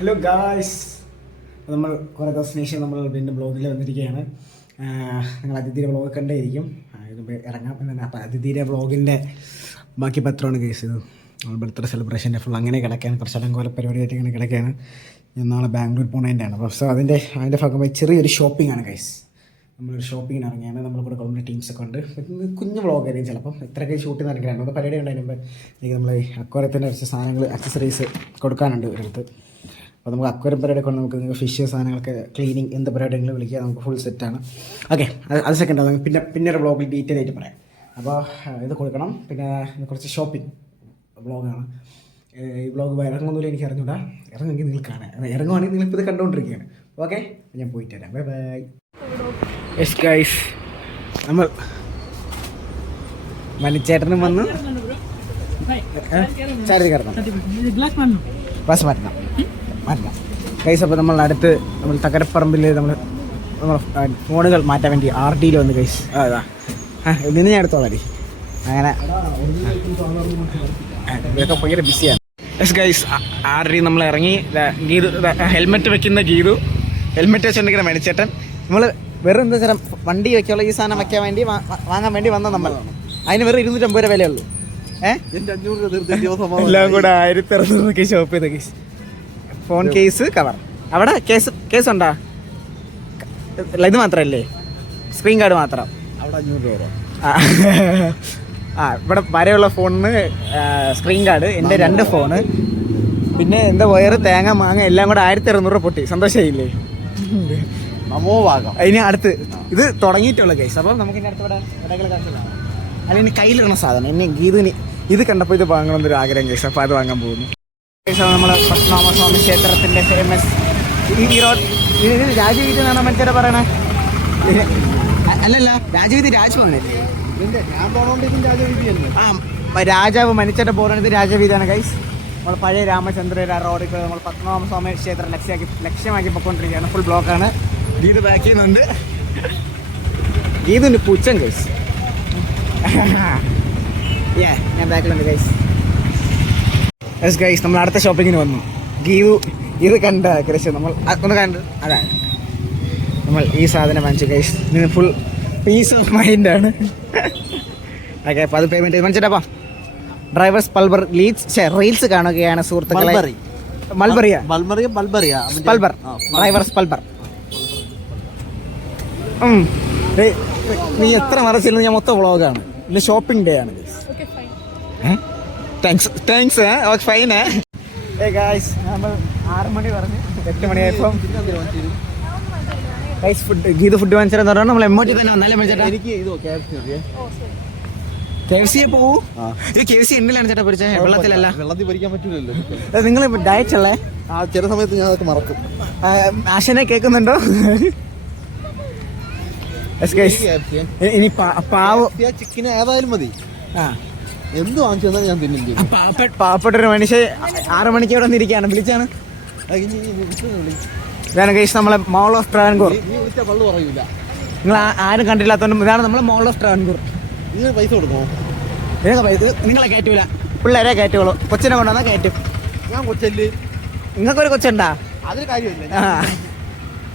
Hello guys, നമ്മൾ കുറേ ദിവസത്തിന് ശേഷം നമ്മൾ വീണ്ടും ബ്ലോഗിൽ വന്നിരിക്കുകയാണ്. നിങ്ങൾ അതിഥിയുടെ ബ്ലോഗ് കണ്ടേയിരിക്കും. ഇത് ഇറങ്ങാം എന്നാണ്. അപ്പോൾ അതിഥിയുടെ ബ്ലോഗിൻ്റെ ബാക്കി പത്രമാണ് കേസ്. ഇത് നമ്മൾ ബർത്ത്ഡേ സെലിബ്രേഷൻ്റെ ഫുൾ അങ്ങനെ കിടക്കുകയാണ്. കുറച്ച് അലങ്കോല പരിപാടിയായിട്ട് ഇങ്ങനെ കിടക്കുകയാണ്. ഞാൻ നാളെ ബാംഗ്ലൂർ പോകേണ്ടതാണ്. അപ്പോൾ സോ അതിൻ്റെ ഭാഗമായി ചെറിയൊരു ഷോപ്പിംഗ് ആണ് ഗൈസ്. നമ്മളൊരു ഷോപ്പിങ്ങിന് ഇറങ്ങിയാണ്. നമ്മളിവിടെ കുടുംബ ടീംസൊക്കെ ഉണ്ട്. കുഞ്ഞ് വ്ളോഗായിരിക്കും ചിലപ്പം. ഇത്രയൊക്കെ ഷൂട്ട് ചെയ്ത് നടക്കുകയാണ്. അത് പരിപാടി ഉണ്ടായതിന് മുമ്പ് എനിക്ക് നമ്മൾ അക്വാറിയത്തിൻ്റെ കുറച്ച് സാധനങ്ങൾ അക്സസറീസ് കൊടുക്കാനുണ്ട് ഒരിടത്ത്. അപ്പോൾ നമുക്ക് അക്വാറിയം പരിപാടി കൊണ്ട് നമുക്ക് ഫിഷ് സാധനങ്ങളൊക്കെ ക്ലീനിങ് എന്ത് പരിപാടികളും വിളിക്കുക. നമുക്ക് ഫുൾ സെറ്റാണ്. ഓക്കെ, അത് സെക്കൻഡ്. അത് പിന്നെ ഒരു വ്ളോഗിൽ ഡീറ്റെയിൽ ആയിട്ട് പറയാം. അപ്പോൾ ഇത് കൊടുക്കണം. പിന്നെ കുറച്ച് ഷോപ്പിംഗ് വ്ളോഗാണ്. ഈ വ്ളോഗ് ഇറങ്ങുന്നില്ല, എനിക്ക് അറിഞ്ഞൂടാ. ഇറങ്ങുമെങ്കിൽ നിങ്ങൾ കാണാം. ഇറങ്ങുവാണെങ്കിൽ നിങ്ങളിപ്പോൾ ഇത് കണ്ടുകൊണ്ടിരിക്കുകയാണ്. ഓക്കെ, ഞാൻ പോയിട്ട് വരാം. Bye bye. യെസ് ഗൈസ്, നമ്മൾ മണിച്ചേട്ടനും വന്ന് ചാരി കയറണം, ബസ് മാറ്റണം ഗൈസ്. അപ്പോൾ നമ്മളടുത്ത് നമ്മൾ തകരപ്പറമ്പിൽ നമ്മൾ ഫോണുകൾ മാറ്റാൻ വേണ്ടി RDയിൽ വന്ന് ഗൈസ്. അതാ നിന്ന് ഞാൻ എടുത്തോളാം. അങ്ങനെ ഇതൊക്കെ ഭയങ്കര ബിസിയാണ്. യെസ് ഗൈസ്, RD നമ്മൾ ഇറങ്ങി. ഗീതു ഹെൽമെറ്റ് വെക്കുന്ന ഗീതു, ഹെൽമെറ്റ് വെച്ചിട്ടുണ്ടെങ്കിൽ മണിച്ചേട്ടൻ. നമ്മൾ വെറും എന്താ വെച്ചാൽ വണ്ടി വയ്ക്കാനുള്ള ഈ സാധനം വയ്ക്കാൻ വേണ്ടി വാങ്ങാൻ വേണ്ടി വന്ന നമ്മൾ. അതിന് വെറും 250 രൂപ വിലയുള്ളൂ. എല്ലാം കൂടെ 1600 ഷോപ്പ് ചെയ്ത കേസ്. Phone case, cover. അവിടെ കേസ് ഉണ്ടോ? ഇത് മാത്രമല്ലേ, സ്ക്രീൻ ഗാർഡ് മാത്രം. അവിടെ 500 രൂപ. ഇവിടെ വരെയുള്ള ഫോണിന് സ്ക്രീൻ ഗാർഡ്, എൻ്റെ 2 ഫോണ്, പിന്നെ എന്താ വയറ്, തേങ്ങ, മാങ്ങ എല്ലാം കൂടെ 1600 രൂപ പൊട്ടി. സന്തോഷമായില്ലേ? ഇനി അടുത്ത് ഇത് തുടങ്ങിയിട്ടുള്ള കേസ്. അപ്പം നമുക്ക് ഇനി അടുത്ത് അല്ല, ഇനി കയ്യിലിടണ സാധനം. എന്നെ ഗീതിന് ഇത് കണ്ടപ്പോൾ ഇത് വാങ്ങണമെന്നൊരു ആഗ്രഹം കേസ്. അപ്പോൾ അത് വാങ്ങാൻ പോകുന്നു. നമ്മൾ പത്മനാഭസ്വാമി ക്ഷേത്രത്തിൻ്റെ ഫേമസ് ഈ റോഡ്. ഇത് രാജവീതി എന്നാണ് മനുഷ്യരെ പറയണേ. അല്ലല്ല, രാജവീതി രാജുവാണല്ലേ. രാജാവ് മനുഷ്യരുടെ പോകണത് ഇത് രാജവീതിയാണ് ഗൈസ്. നമ്മൾ പഴയ രാമചന്ദ്രൻ റോഡിൽ നമ്മൾ പത്മനാഭസ്വാമി ക്ഷേത്രം ലക്ഷ്യമാക്കി പൊയ്ക്കൊണ്ടിരിക്കുകയാണ്. ഫുൾ ബ്ലോക്കാണ്. ഗീത് ബാക്ക് ചെയ്യുന്നുണ്ട്. ഗീതുണ്ട് പുച്ഛൻ ഗൈസ്. ഞാൻ ബാക്കിലുണ്ട് ഗൈസ്. യെസ് ഗൈസ്, നമ്മൾ അടുത്ത ഷോപ്പിങ്ങിന് വന്നു. ഗീതു ഇത് കണ്ട കൃഷി നമ്മൾ ഒന്ന് കണ്ടു. അതാണ് നമ്മൾ ഈ സാധനം വാങ്ങിച്ചു ഗൈസ്. ഇതിന് ഫുൾ പീസ് ഓഫ് മൈൻഡാണ്. ഓക്കെ, അപ്പോൾ അത് പേയ്മെൻറ്റ് മനസ്സിലാപ്പാ. ഡ്രൈവേഴ്സ് പൾബർ റീൽസ് കാണുകയാണ് സുഹൃത്തുക്കളെ. ഡ്രൈവേഴ്സ് പൾബർ. നീ എത്ര മറച്ചിരുന്നു? ഞാൻ മൊത്തം വ്ളോഗാണ്. ഇന്ന് ഷോപ്പിംഗ് ഡേ ആണ്. താങ്ക്സ്. Okay, fine. ഗായ്സ്, നമ്മൾ 6 മണി പറഞ്ഞ് 8 മണിയായപ്പോൾ ഗൈസ് ഗീത് ഫുഡ് വാങ്ങിച്ചെന്ന് പറഞ്ഞാൽ നമ്മൾ എമ്മോട്ടി തന്നെ വന്നാലേ മേടിച്ചേട്ടാ. എനിക്ക് KFC പോവൂ. ഇത് KFC എണ്ണയിലാണ് ചേട്ടാ പൊരിച്ചേ, വെള്ളത്തിലല്ല. വെള്ളത്തിൽ പൊരിക്കാൻ പറ്റൂലല്ലോ. നിങ്ങൾ ഡയറ്റ് അല്ലേ? ചില സമയത്ത് ഞാൻ അതൊക്കെ മറക്കും. ആശനെ കേൾക്കുന്നുണ്ടോ? ഇനി ചിക്കൻ ഏതായാലും മതി. എന്ത് വാങ്ങിച്ചു തന്നാൽ ഞാൻ തിന്നില്ല. പാവപ്പെട്ടൊരു മനുഷ്യ 6 മണിക്ക് ഇവിടെ വന്നിരിക്കുകയാണ്. വിളിച്ചാണ് ഇതാണ് ഗൈസ് നമ്മളെ മോൾ ഓഫ് ട്രാവൻകൂർ. പള്ളു പറയൂല. നിങ്ങൾ ആരും കണ്ടില്ലാത്തതുകൊണ്ട് ഇതാണ് നമ്മളെ മോൾ ഓഫ് ട്രാവൻകൂർ. നിങ്ങൾ പൈസ കൊടുക്കണോ? നിങ്ങളെ കയറ്റൂല, പിള്ളേരെ കയറ്റുള്ളൂ. കൊച്ചിനെ കൊണ്ടുവന്നാൽ കയറ്റും. ഞാൻ കൊച്ചല്ലേ. നിങ്ങൾക്കൊരു കൊച്ചുണ്ടാ? അതൊരു കാര്യമില്ല.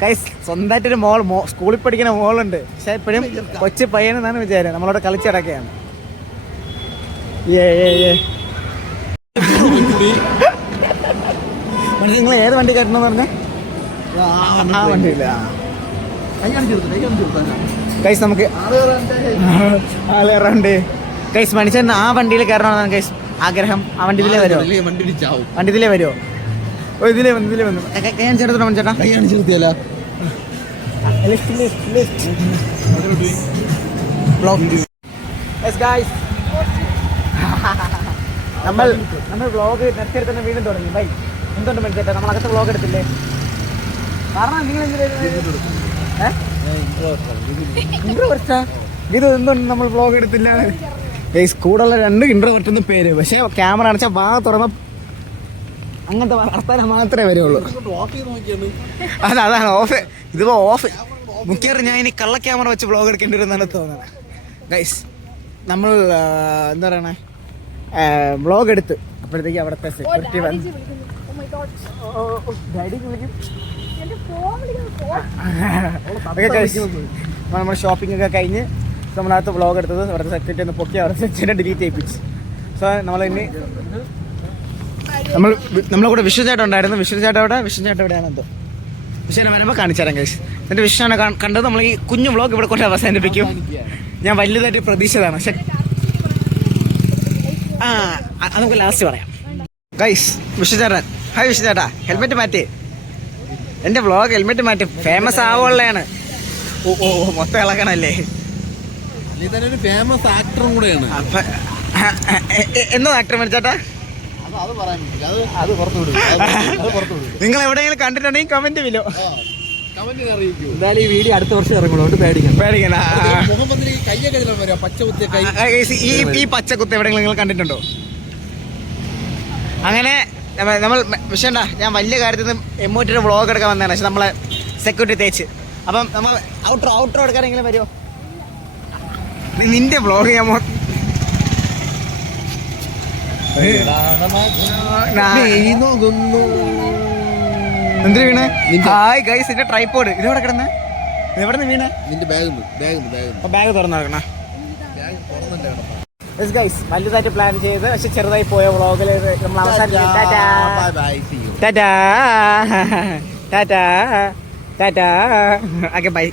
ഗൈസ്, സ്വന്തമായിട്ടൊരു സ്കൂളിൽ പഠിക്കുന്ന മോളുണ്ട്. പക്ഷെ എപ്പോഴും കൊച്ചു പയ്യനെന്നാണ് വിചാരം. നമ്മളോട് കളിച്ചിടക്കുകയാണ്. നിങ്ങൾ ഏത് വണ്ടി കയറ്റണമെന്ന് പറഞ്ഞേ? ആ വണ്ടിയില്ല ഗൈസ്. നമുക്ക് ഗൈസ് മനുഷ്യൻ ആ വണ്ടിയിൽ കയറണമെന്നാണ് ഗൈസ് ആഗ്രഹം. ആ വണ്ടിയിലേ വരുമോ? വണ്ടിയിലേ വരുമോ? ഇതിലേ വന്നു കൈയാണ് ചേർത്തോ ചേട്ടാ? കൈയാണ് ചേർത്തിയല്ല. നമ്മൾ വ്ളോഗ് നെറ്റെടുത്ത് വീണ്ടും തുടങ്ങി. ബൈ, എന്തുകൊണ്ട് മനസ്സിലായിട്ട് നമ്മളകത്ത് വ്ളോഗ് എടുത്തില്ലേ? കാരണം നിങ്ങൾ ഇത് എന്തുകൊണ്ട് നമ്മൾ വ്ളോഗ് എടുത്തില്ല? കൂടെയുള്ള 2 ഇൻട്രോവേർട്ട് എന്ന് പേര്. പക്ഷേ ക്യാമറ അടച്ചാൽ വാ തുറന്ന അങ്ങനത്തെ വർത്താനം മാത്രമേ വരുള്ളൂ. അതാണ് ഓഫ്. ഇതിപ്പോ ഓഫ് മുഖ്യമായിട്ട് ഞാൻ ഇനി കള്ള ക്യാമറ വെച്ച് വ്ളോഗ് എടുക്കേണ്ടി വരുമെന്നാണ് തോന്നുന്നത് ഗൈസ്. നമ്മൾ എന്താ പറയണേ, വ്ളോഗ് എടുത്ത് അപ്പോഴത്തേക്ക് അവിടുത്തെ സെക്യൂരിറ്റി വന്ന് ഡാഡി വിളിക്കും. നമ്മൾ ഷോപ്പിംഗ് ഒക്കെ കഴിഞ്ഞ് നമ്മളകത്ത് വ്ളോഗ് എടുത്തത് അവിടുത്തെ സെക്രട്ടറി ഒന്ന് പൊക്കി അവിടെ സെറ്റിനെ ഡിലീറ്റ് ചെയ്യിപ്പിച്ചു. സോ നമ്മൾ ഇനി നമ്മളെ കൂടെ വിഷ്ണു ചേട്ടൻ ഉണ്ടായിരുന്നു. വിഷ്ണു ചേട്ടൻ എവിടെയാണ് എന്തോ വിഷ്ണുനെ വരുമ്പോൾ കാണിച്ചു തരാം ഗൈസ്. എന്നിട്ട് വിഷ്ണുനെ കണ്ടത് നമ്മൾ ഈ കുഞ്ഞു വ്ളോഗ് ഇവിടെ കൊണ്ട് അവസാനിപ്പിക്കും. ഞാൻ വലുതായിട്ട് പ്രതീക്ഷിച്ചതാണ്. പക്ഷെ അത് നമുക്ക് ലാസ്റ്റ് പറയാം ഗൈസ്. വിഷ്ണു ചേട്ടൻ, ഹായ് വിഷ്ണു ചേട്ടാ, ഹെൽമെറ്റ് മാറ്റി. എൻ്റെ വ്ളോഗ് ഹെൽമെറ്റ് മാറ്റി ഫേമസ് ആവുള്ളതാണ്. ഓ മൊത്തം ഇളകണല്ലേ. ഇതൊരു ഫേമസ് ആക്ടറും കൂടെയാണ്. എന്നോ ആക്ടർ മേടിച്ചേട്ടാ? നിങ്ങൾ എവിടെയെങ്കിലും കണ്ടിട്ടുണ്ടെങ്കിൽ കമന്റ് വിലോ എന്തായാലും ഈ വീഡിയോ അടുത്ത വർഷം ഇറങ്ങുള്ളൂ. പേടിക്കണം. ഈ പച്ചക്കുത്ത് എവിടെയെങ്കിലും നിങ്ങൾ കണ്ടിട്ടുണ്ടോ? അങ്ങനെ നമ്മൾ വിഷയണ്ട, ഞാൻ വലിയ കാര്യത്തിൽ നിന്ന് എമ്മൂറ്റിയുടെ വ്ളോഗ് എടുക്കാൻ വന്നതാണ്. പക്ഷെ നമ്മളെ സെക്യൂരിറ്റി തേച്ച്. അപ്പം നമ്മൾ ഔട്ടർ എടുക്കാനെങ്കിലും വരുമോ? നിന്റെ വ്ളോഗ് ഞാൻ എന്തിനു വീണേ? ഹായ് ഗൈസ്, ഇതിന്റെ ട്രൈപോഡ് ഇതെവിടെ കിടന്നേ? എവിടെ നിന്ന് വീണേ? ബാഗ് തുറന്നു നോക്കണ ഗൈസ്. വലുതായിട്ട് പ്ലാൻ ചെയ്ത് പക്ഷെ ചെറുതായി പോയ വ്ളോഗിൽ നമ്മൾ അവസാനിച്ചു. Tata okay bye.